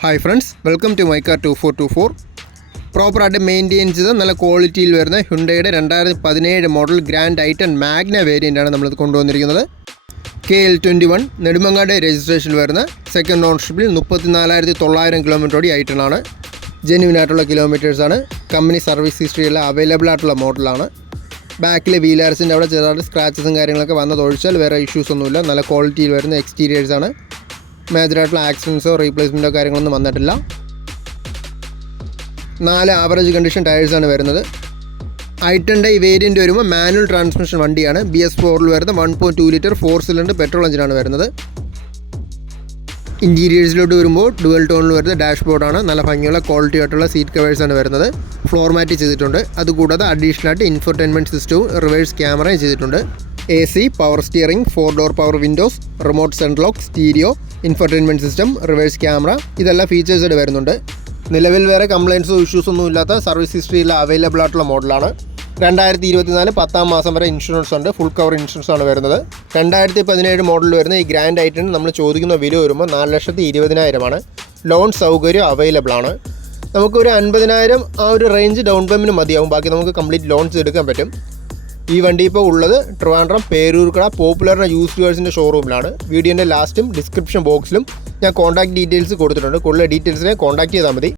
Hi friends, welcome to my car 2424. പ്രോപ്പറായിട്ട് maintain ചെയ്ത് നല്ല ക്വാളിറ്റിയിൽ വരുന്ന ഹ്യുണ്ടയുടെ 2017 മോഡൽ ഗ്രാൻഡ് ഐറ്റൺ മാഗ്ന വേരിയൻ്റാണ് നമ്മളിത് കൊണ്ടുവന്നിരിക്കുന്നത്. KL21 നെടുമങ്ങാട് രജിസ്ട്രേഷൻ വരുന്ന സെക്കൻഡ് ഓണർഷിപ്പിൽ 34,900 കിലോമീറ്റർ ഓടി ഐറ്റണാണ്. ജെന്യുവിൻ ആയിട്ടുള്ള കിലോമീറ്റേഴ്സാണ്. കമ്പനി സർവീസ് ഹിസ്റ്ററിയെല്ലാം അവൈലബിൾ ആയിട്ടുള്ള മോഡലാണ്. ബാക്കിലെ വീലാർസിൻ്റെ അവിടെ ചെറുതായിട്ട് സ്ക്രാച്ചസും കാര്യങ്ങളൊക്കെ വന്നതൊഴിച്ചാൽ വേറെ ഇഷ്യൂസ് ഒന്നുമില്ല. നല്ല ക്വാളിറ്റിയിൽ വരുന്ന എക്സ്റ്റീരിയേഴ്സാണ്. മേജറായിട്ടുള്ള ആക്സിഡൻസോ റീപ്ലേസ്മെൻറ്റോ കാര്യങ്ങളൊന്നും വന്നിട്ടില്ല. 4 ആവറേജ് കണ്ടീഷൻ ടയേഴ്സാണ് വരുന്നത്. ഐറ്റൻ്റെ ഈ വേരിയൻ്റ് വരുമ്പോൾ മാനുവൽ ട്രാൻസ്മിഷൻ വണ്ടിയാണ്. BS4 വരുന്ന 1.2 ലിറ്റർ 4 സിലിണ്ടർ പെട്രോൾ എഞ്ചിനാണ് വരുന്നത്. ഇൻറ്റീരിയേഴ്സിലോട്ട് വരുമ്പോൾ ഡുവൽ ടോണിൽ വരുന്ന ഡാഷ്ബോർഡാണ്. നല്ല ഭംഗിയുള്ള ക്വാളിറ്റി ആയിട്ടുള്ള സീറ്റ് കവേഴ്സാണ് വരുന്നത്. ഫ്ലോർ മാറ്റ് ചെയ്തിട്ടുണ്ട്. അതുകൂടാതെ അഡീഷണലായിട്ട് ഇൻഫർടൈൻമെൻറ്റ് സിസ്റ്റവും റിവേഴ്സ് ക്യാമറയും ചെയ്തിട്ടുണ്ട്. AC, power steering, 4 door power Windows, remote central lock, stereo, infotainment system, reverse camera, ഇതെല്ലാം ഫീച്ചേഴ്സായിട്ട് വരുന്നുണ്ട്. നിലവിൽ വേറെ കംപ്ലയിൻസോ ഇഷ്യൂസോ ഒന്നും ഇല്ലാത്ത സർവീസ് ഹിസ്റ്ററിയിൽ അവൈലബിൾ ആയിട്ടുള്ള മോഡലാണ്. 2024 10 മാസം വരെ ഇൻഷുറൻസ് ഉണ്ട്. ഫുൾ കവർ ഇൻഷുറൻസ് ആണ് വരുന്നത്. 2017 മോഡലിൽ വരുന്ന ഈ ഗ്രാൻഡ് ഐറ്റന് നമ്മൾ ചോദിക്കുന്ന വില വരുമ്പോൾ 4,20,000 ലോൺ സൗകര്യം അവൈലബിൾ ആണ്. നമുക്കൊരു 50,000 ആ ഒരു റേഞ്ച് ഡൗൺ പേയ്മെൻറ്റ് മതിയാവും. ബാക്കി നമുക്ക് കംപ്ലീറ്റ് ലോൺ എടുക്കാൻ പറ്റും. ഈ വണ്ടി ഇപ്പോൾ ഉള്ളത് ട്രിവാൻഡ്രം പേരൂർക്കട പോപ്പുലറിൻ്റെ യൂസ്ഡ് കാഴ്സിൻ്റെ ഷോറൂമിലാണ്. വീഡിയോൻ്റെ ലാസ്റ്റും ഡിസ്ക്രിപ്ഷൻ ബോക്സിലും ഞാൻ കോൺടാക്ട് ഡീറ്റെയിൽസ് കൊടുത്തിട്ടുണ്ട്. കൂടുതൽ ഡീറ്റെയിൽസിനെ കോൺടാക്ട് ചെയ്താൽ മതി.